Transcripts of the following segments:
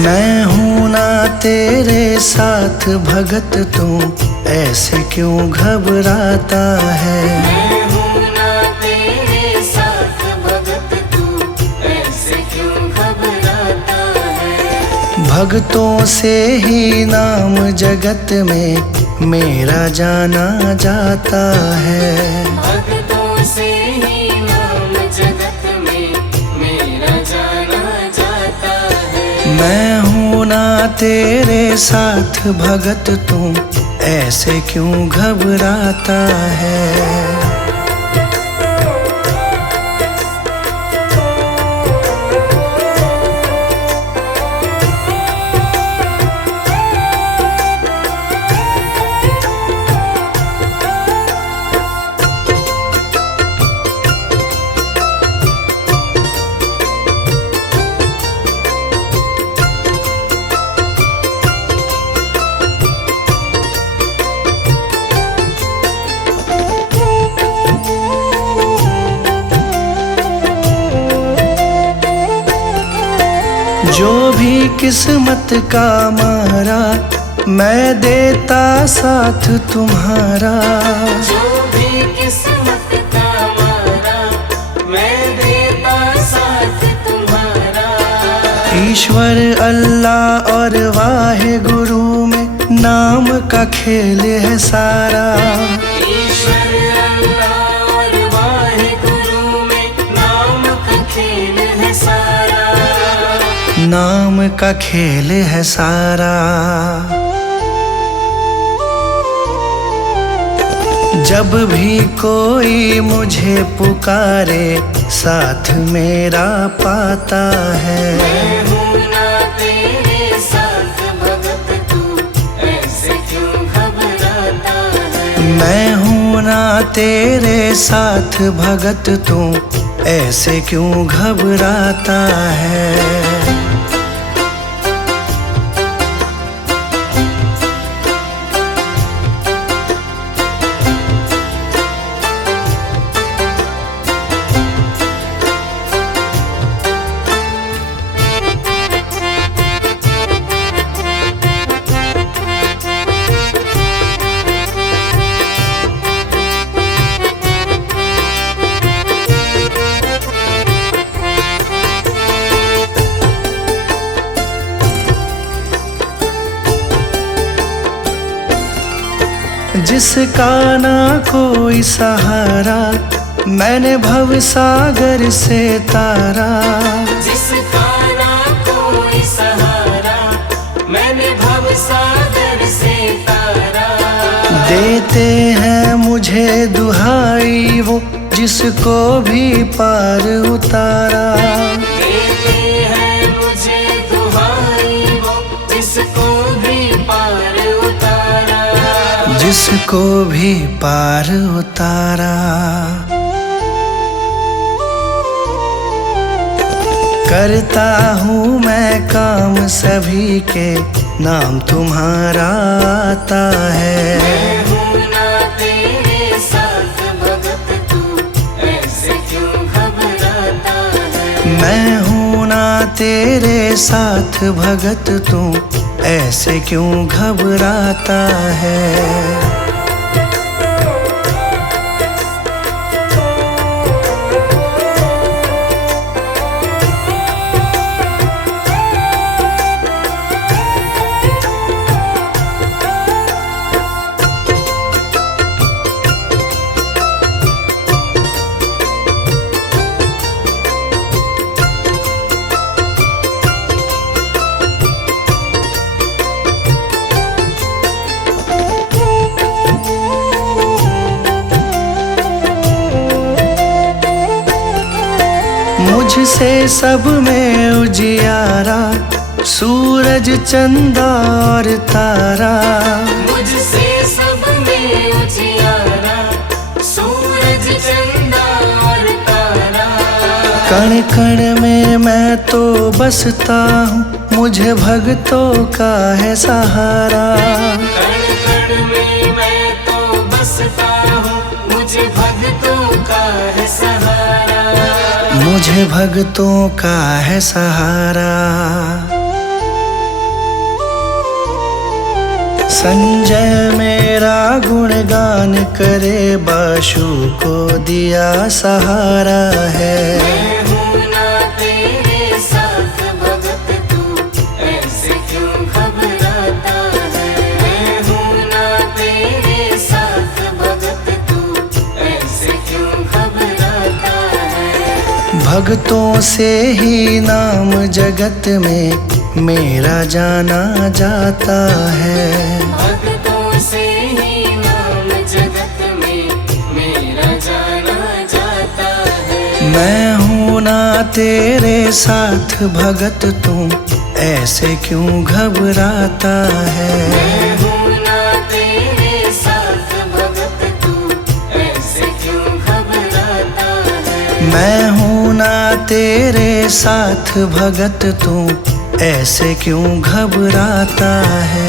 मैं हूँ ना तेरे साथ भगत, तू ऐसे क्यों घबराता है। मैं हूँ ना तेरे साथ भगत, तू ऐसे क्यों घबराता है। भक्तों से ही नाम जगत में मेरा जाना जाता है। भक्तों से ही नाम जगत में मेरा जाना जाता है। मैं हूँ ना तेरे साथ भगत, तू ऐसे क्यों घबराता है। जो भी किस्मत का मारा, मैं देता साथ तुम्हारा। जो भी किस्मत का मारा, मैं देता साथ तुम्हारा। ईश्वर अल्लाह और वाहे गुरु में नाम का खेल है सारा। ईश्वर अल्लाह और वाहे गुरु में नाम का खेल है सारा। नाम का खेल है सारा। जब भी कोई मुझे पुकारे, साथ मेरा पाता है। मैं हूँ ना तेरे साथ भगत, तू ऐसे क्यों घबराता है। मैं हूँ ना तेरे साथ भगत, तू ऐसे क्यों घबराता है। जिसका ना कोई सहारा, मैंने भव सागर से तारा। जिसका ना कोई सहारा, मैंने भव सागर से तारा। देते हैं मुझे दुहाई वो, जिसको भी पार उतारा। देते हैं मुझे दुहाई वो, जिसको भी पार उतारा। जिसको भी पार उतारा। करता हूँ मैं काम सभी के, नाम तुम्हारा आता है। मैं हूँ ना तेरे साथ भगत, तू ऐसे क्यों घबराता है। मैं हूँ ना तेरे साथ भगत, तू ऐसे क्यों घबराता है। मुझसे सब में उजियारा, सूरज चंदा और तारा। मुझसे सब में उजियारा, सूरज चंदा और तारा। कण कण में मैं तो बसता हूँ, मुझे भक्तों का है सहारा। कण कण में मैं तो बसता हूँ, मुझे भक्तों का है सहारा। मुझे भक्तों का है सहारा। संजय मेरा गुणगान करे, बाशु को दिया सहारा है। मैं हूँ ना तेरे साथ भगत, तू ऐसे क्यों घबराता है। मैं हूँ ना तेरे साथ भगत, तू ऐसे क्यों घबराता है। भक्तों से ही नाम जगत में मेरा जाना जाता है। भक्तों से ही नाम जगत में मेरा जाना जाता है। मैं हूँ ना तेरे साथ भगत, तू ऐसे क्यों घबराता है। मैं हूँ ना तेरे साथ भगत, तू ऐसे क्यों घबराता है। मैं हूँ ना तेरे साथ भगत, तू ऐसे क्यों घबराता है।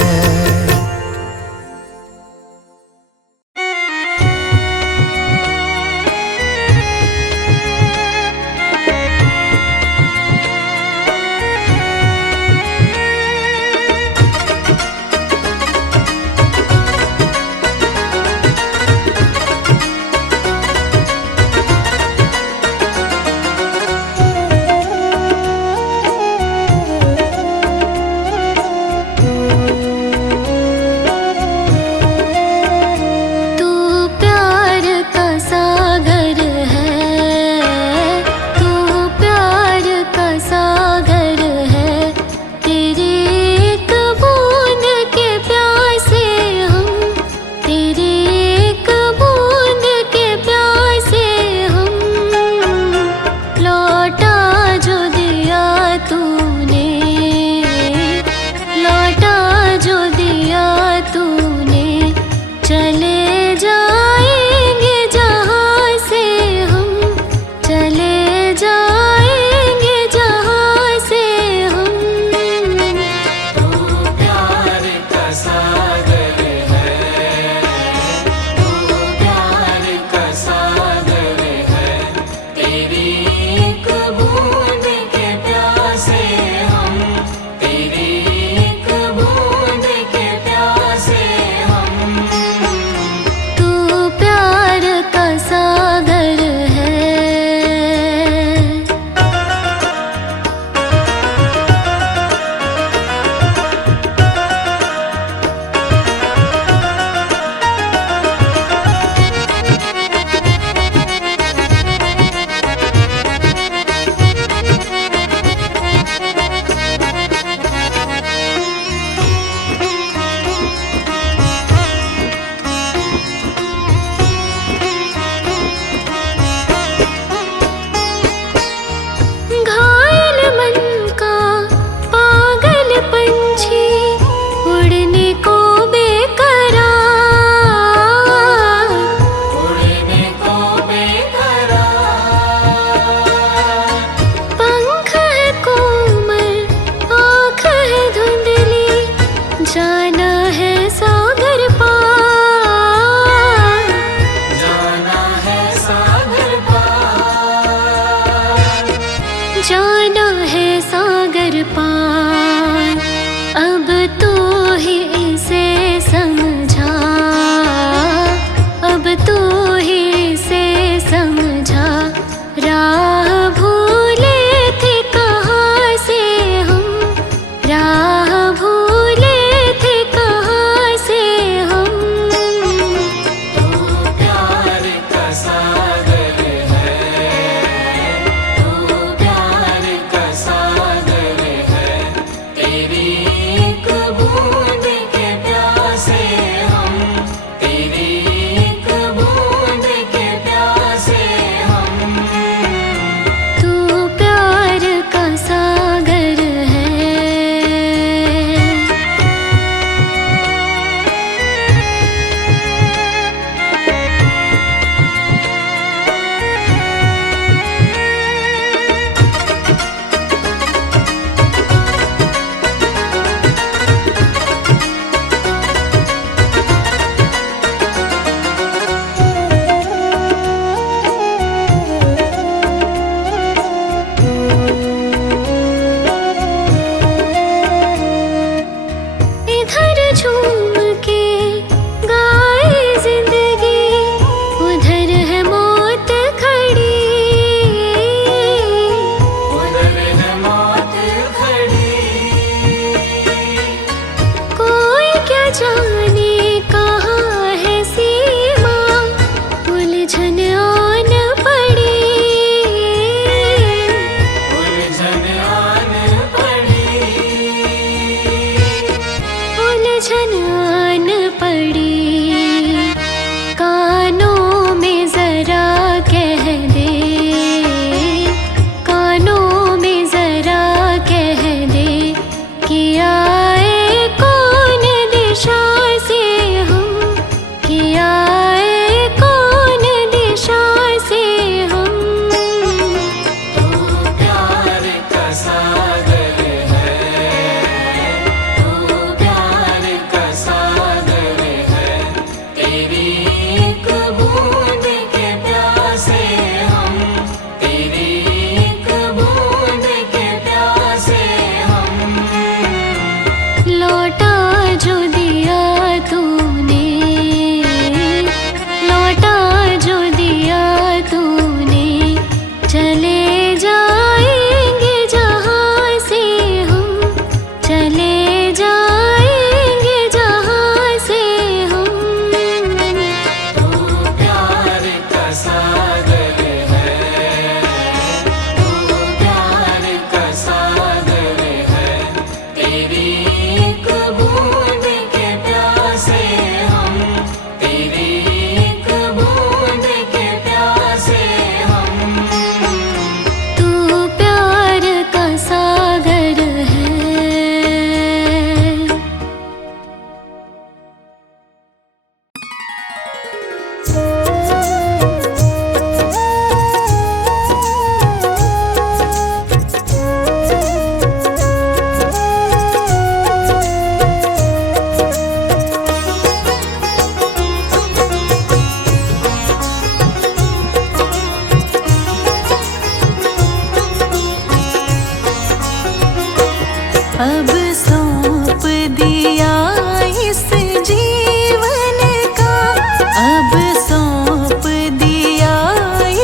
अब सौंप दिया इस जीवन का, अब सौंप दिया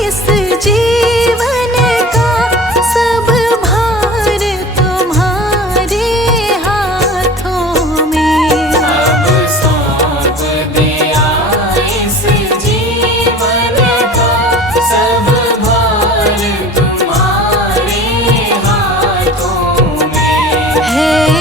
इस जीवन का, सब भार तुम्हारे हाथों में। अब सौंप दिया इस जीवन का, सब भार तुम्हारे हाथों में। है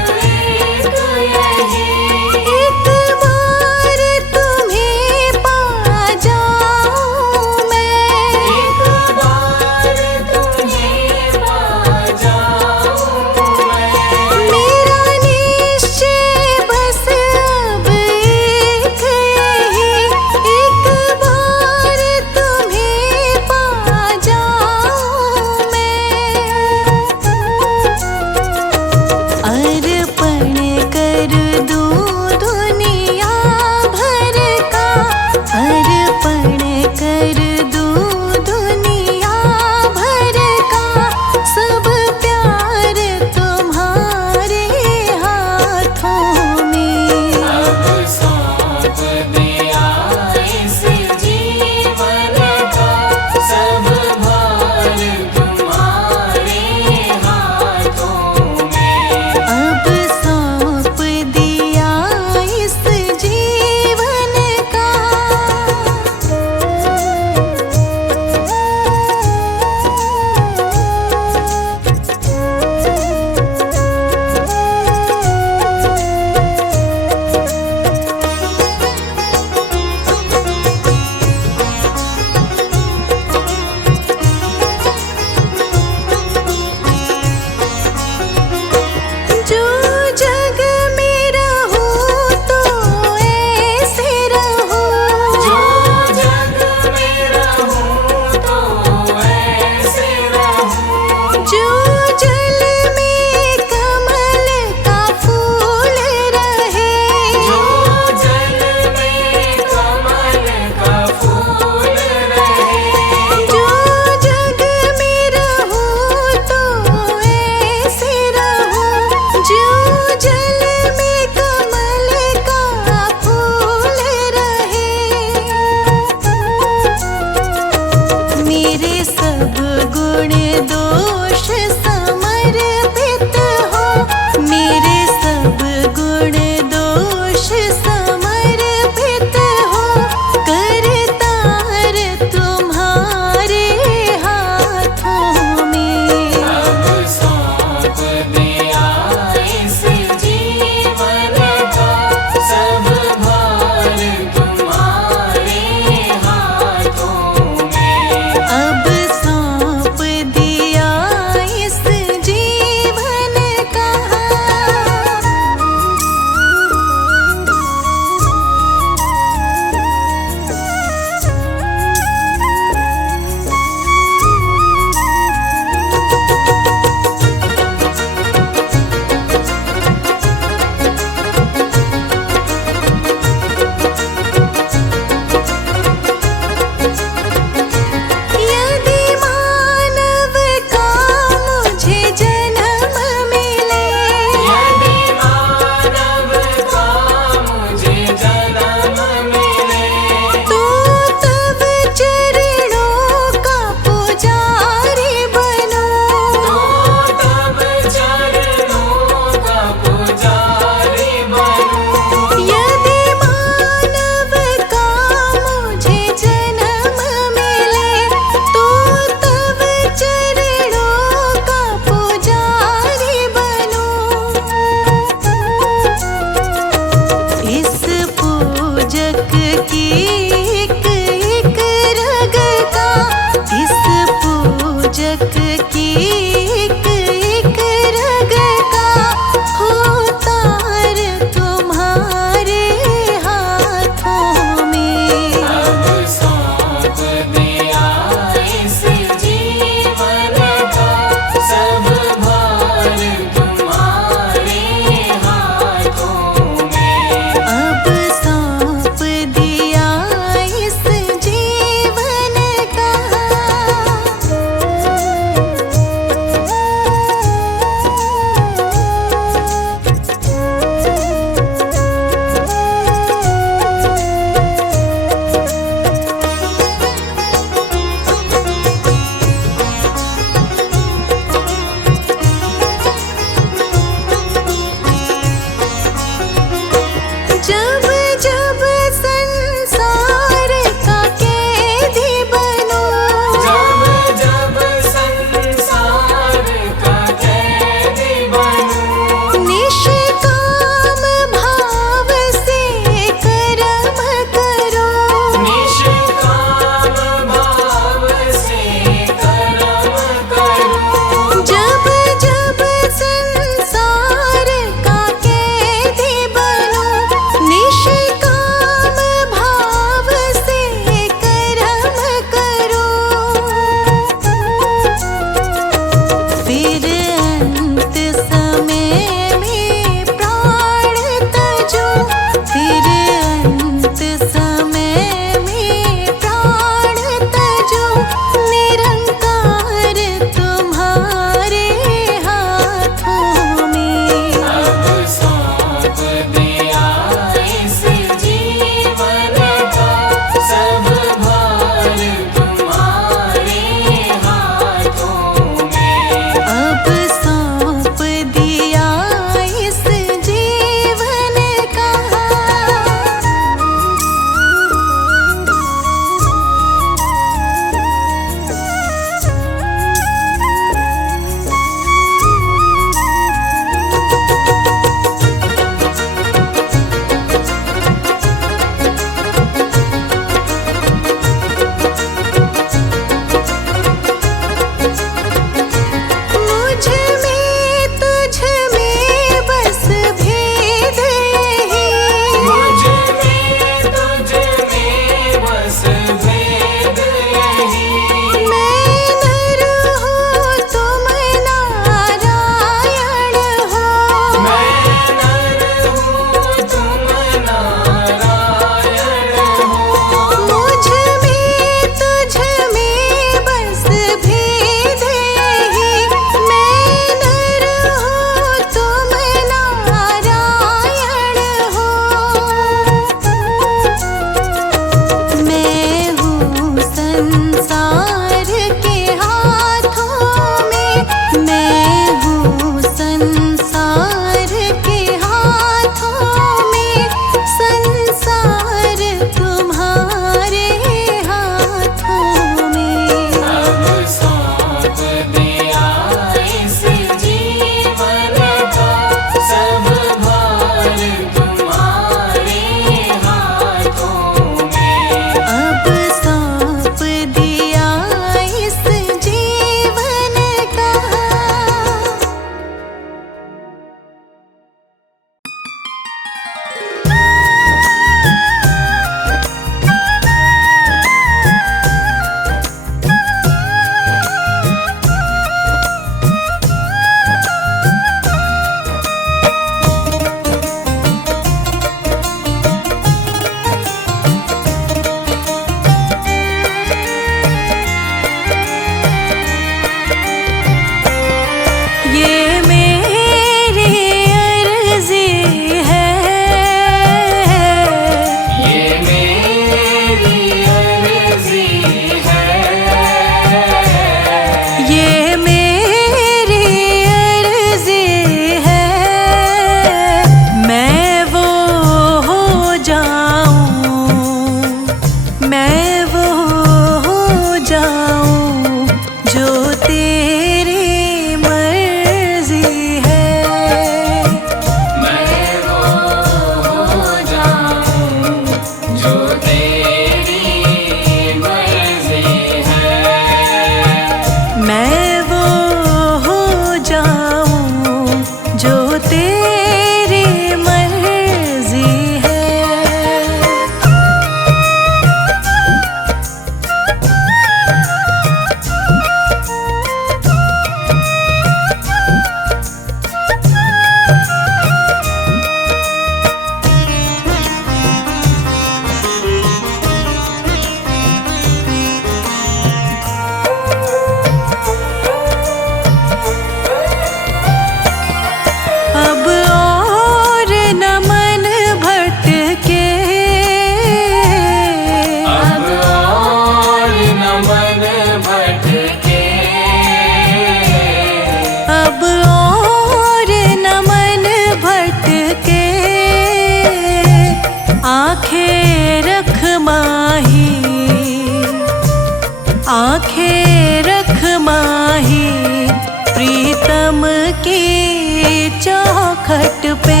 चौखट पे।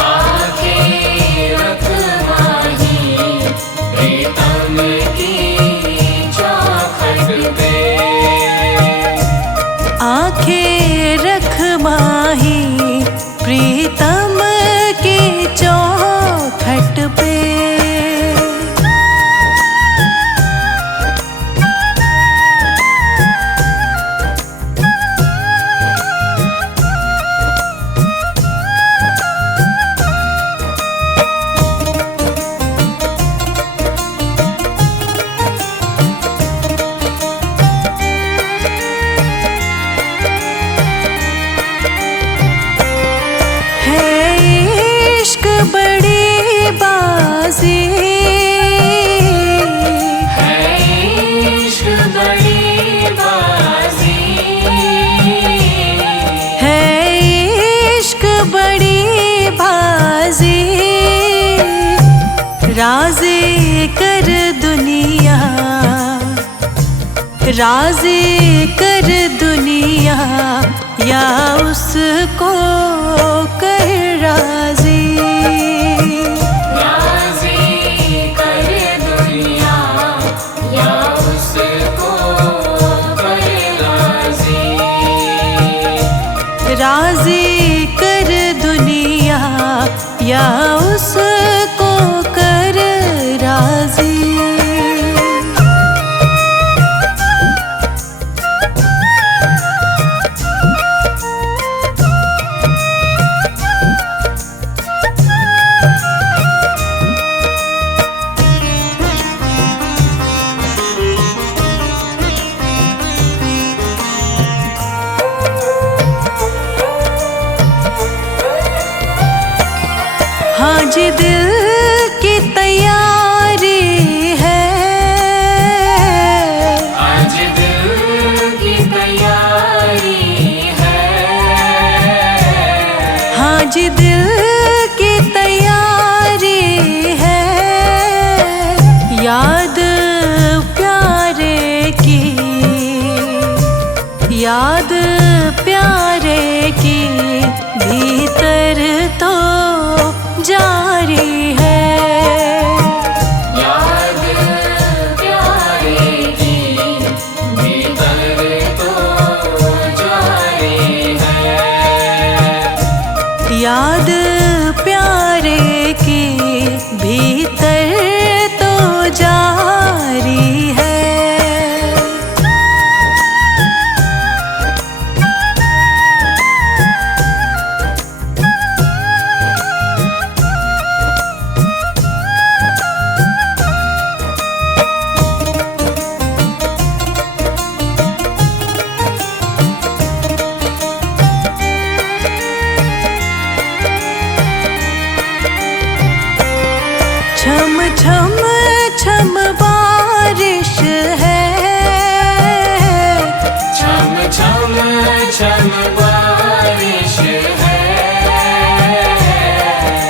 आंखें रख माही प्रीतम की चौखट पे। आंखें रख माही प्रीतम की चौखट पे। बड़ी बाजी है इश्क बड़ी बाजी। है इश्क बड़ी बाजी। राज़ी कर दुनिया, राज़ी कर दुनिया या उसको कर राज़ी। राज़ी कर दुनिया या उसको कर राज़ी। हाँ जी दिल की तैयारी है। आज दिल की तैयारी है। हाँ जी दिल की तैयारी है। याद प्यारे की, याद प्यारे की भीतर तो जारी है। याद प्यारे की भीतर तो जारी है। याद प्यारे की भीतर तो जारी है। छम छम छम बारिश है। छम छम छम बारिश है।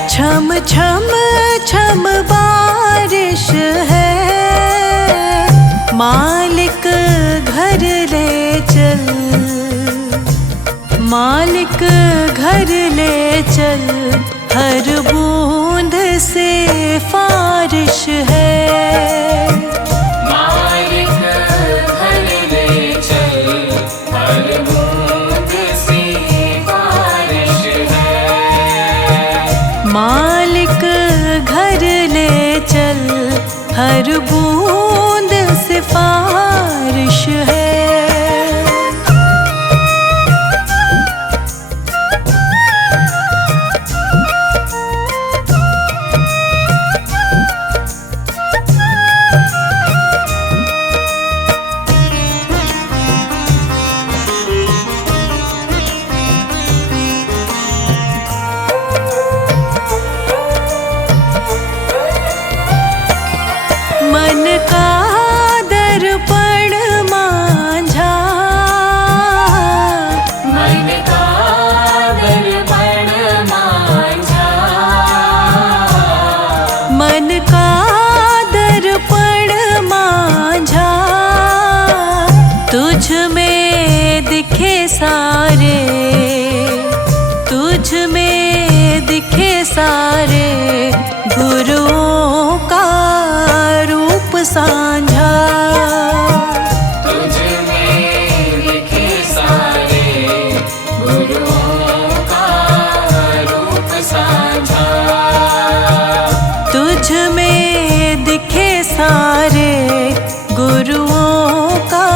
छम छम छम बारिश है। मालिक घर ले चल, मालिक घर ले चल। हर बूंद से फारिश है। मालिक घर ले चल। हर बूंद से बारिश है। मालिक घर ले चल। हर बूंद से फारिश है। मन सारे गुरुओं का रूप साझा। तुझ में दिखे सारे गुरुओं का रूप साझा। तुझ में दिखे सारे गुरुओं का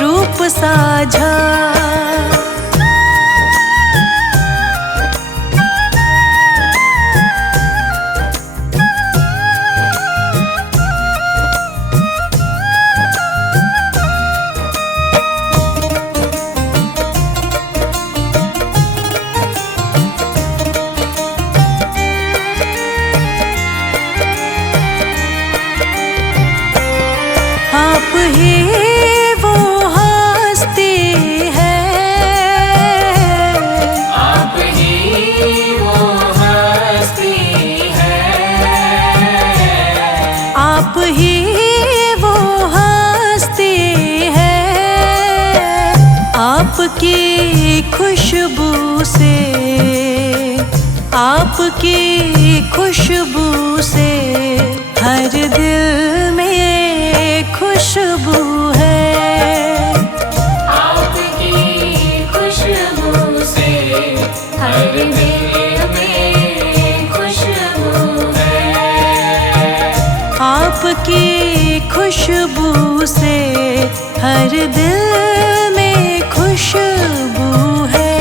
रूप साझा। आप ही वो हस्ती है, आप ही वो हस्ती है। आप ही वो हस्ती है। आपकी खुशबू से, आपकी खुशबू से हर दिल में खुशबू है। आपकी खुशबू से हर दिल में खुशबू है। आपकी खुशबू से हर दिल में खुशबू है।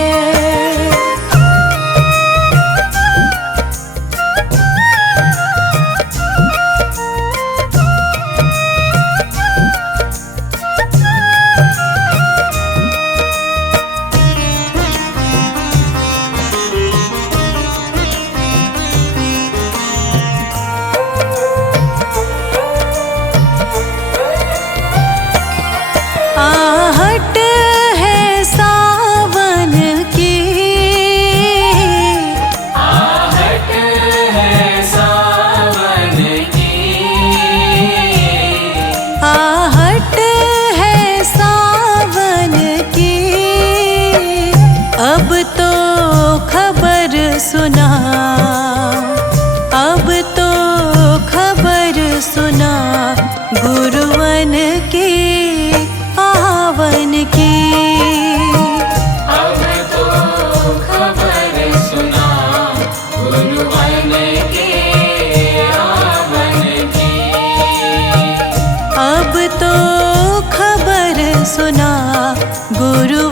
आहट है सावन की, आहट है सावन की। आहट है सावन की। अब तो खबर सुना, अब तो खबर सुना गुरुवन की आवन की। अब तो खबर सुना गुरुवन के आवन की। अब तो खबर सुना गुरु